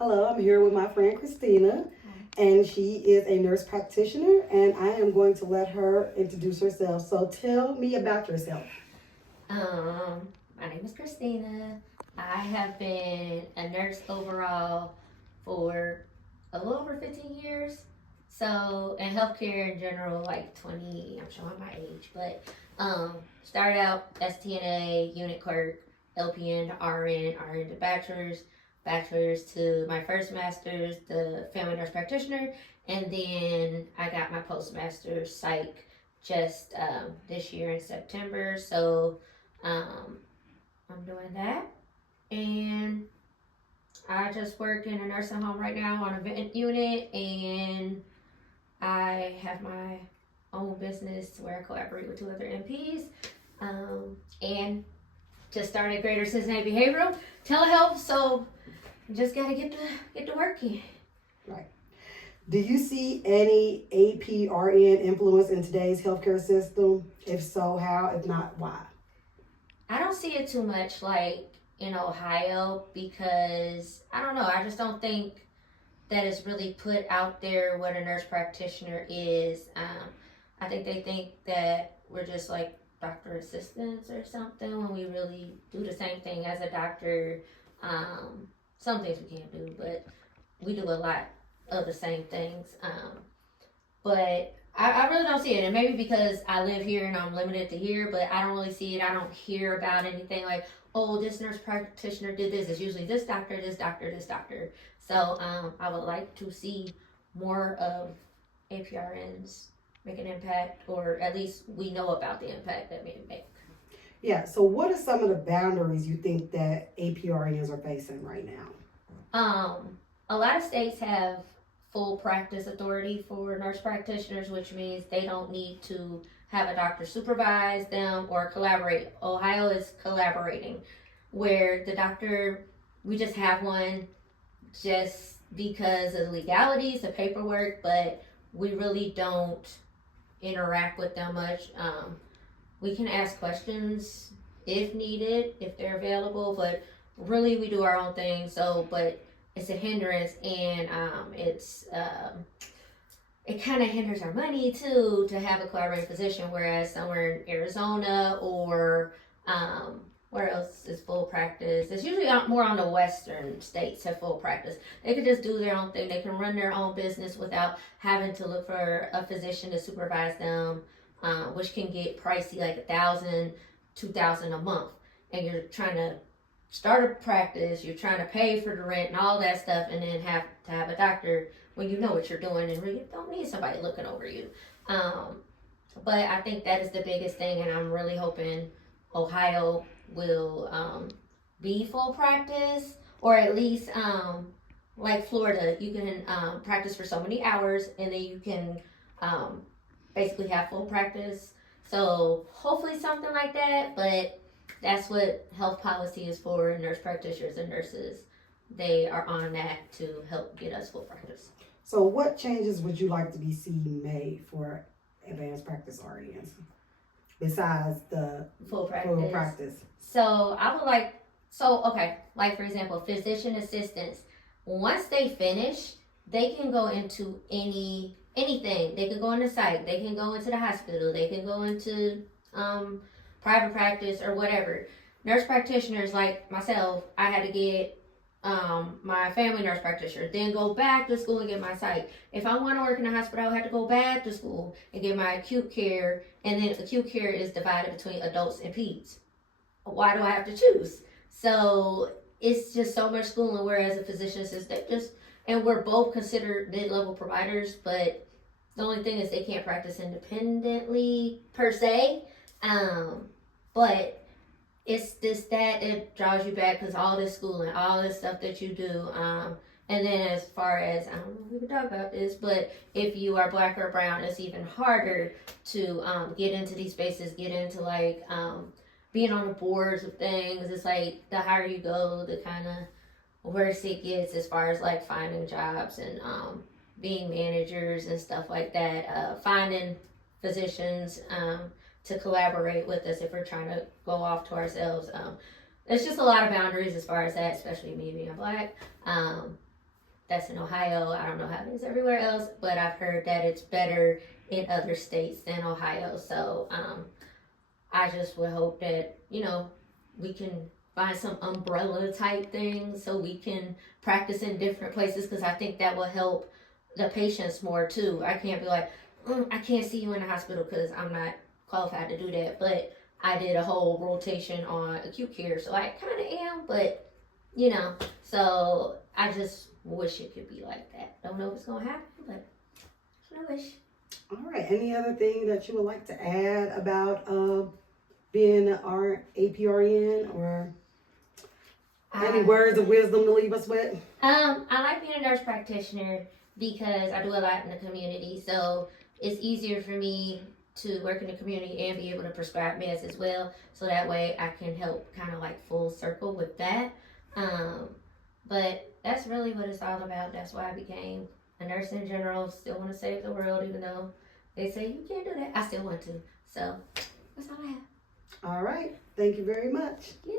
Hello, I'm here with my friend Christina, and she is a nurse practitioner, and I am going to let her introduce herself. So tell me about yourself. My name is Christina. I have been a nurse overall for a little over 15 years. So, in healthcare in general, like 20, I'm showing my age, but started out as TNA, unit clerk, LPN to RN, RN to bachelor's to my first master's, the family nurse practitioner, and then I got my postmaster's psych just this year in September. So, um, I'm doing that, and I just work in a nursing home right now on a vent unit, and I have my own business where I collaborate with two other MPs, and just started Greater Cincinnati Behavioral Telehealth. So just gotta get to work in. Right. Do you see any APRN influence in today's healthcare system? If so, how? If not, why? I don't see it too much like in Ohio because I don't know. I just don't think that is really put out there what a nurse practitioner is. I think they think that we're just like doctor assistants or something when we really do the same thing as a doctor. Some things we can't do, but we do a lot of the same things. But I really don't see it. And maybe because I live here and I'm limited to here, but I don't really see it. I don't hear about anything like, oh, this nurse practitioner did this. It's usually this doctor, this doctor, this doctor. So I would like to see more of APRNs make an impact, or at least we know about the impact that we make. Yeah, so what are some of the boundaries you think that APRNs are facing right now? A lot of states have full practice authority for nurse practitioners, which means they don't need to have a doctor supervise them or collaborate. Ohio is collaborating, where the doctor, we just have one just because of the legalities, the paperwork, but we really don't interact with them much. We can ask questions if needed, if they're available, but really we do our own thing. So, but it's a hindrance, and it kind of hinders our money too to have a collaborating physician. Whereas somewhere in Arizona or where else is full practice? It's usually more on the western states have full practice. They could just do their own thing. They can run their own business without having to look for a physician to supervise them, which can get pricey, like $1,000, $2,000 a month. And you're trying to start a practice, you're trying to pay for the rent and all that stuff, and then have to have a doctor when you know what you're doing and really don't need somebody looking over you. But I think that is the biggest thing, and I'm really hoping Ohio will be full practice, or at least like Florida, you can practice for so many hours, and then you can basically have full practice. So hopefully something like that, but that's what health policy is for. Nurse practitioners and nurses, they are on that to help get us full practice. So what changes would you like to be seen made for advanced practice RNs besides the Full full practice. practice? So I would like, so okay, like for example, physician assistants. Once they finish, they can go into anything. They can go into psych. They can go into the hospital. They can go into private practice or whatever. Nurse practitioners like myself, I had to get my family nurse practitioner, then go back to school and get my psych. If I want to work in a hospital, I would have to go back to school and get my acute care, and then acute care is divided between adults and peds. Why do I have to choose? So it's just so much schooling, whereas a physician assistant just, and we're both considered mid-level providers, but the only thing is they can't practice independently per se. But it's this that it draws you back because all this schooling, all this stuff that you do. And then as far as, I don't know if we can talk about this, but if you are black or brown, it's even harder to get into these spaces, get into like being on the boards of things. It's like the higher you go, the kind of worse it gets as far as like finding jobs and being managers and stuff like that. Finding physicians to collaborate with us if we're trying to go off to ourselves. There's just a lot of boundaries as far as that, especially me being black. that's in Ohio. I don't know how it is everywhere else, but I've heard that it's better in other states than Ohio. So I just would hope that, you know, we can find some umbrella type things so we can practice in different places, because I think that will help the patients more too. I can't be like, I can't see you in the hospital because I'm not qualified to do that. But I did a whole rotation on acute care, so I kind of am, but you know, so I just wish it could be like that. Don't know if it's gonna happen, but I wish. All right. Any other thing that you would like to add about being our APRN, or any words of wisdom to leave us with? I like being a nurse practitioner because I do a lot in the community, so it's easier for me to work in the community and be able to prescribe meds as well, so that way I can help kind of like full circle with that. But that's really what it's all about. That's why I became a nurse in general. Still want to save the world, even though they say you can't do that. I still want to. So that's all I have. All right. Thank you very much. Yeah.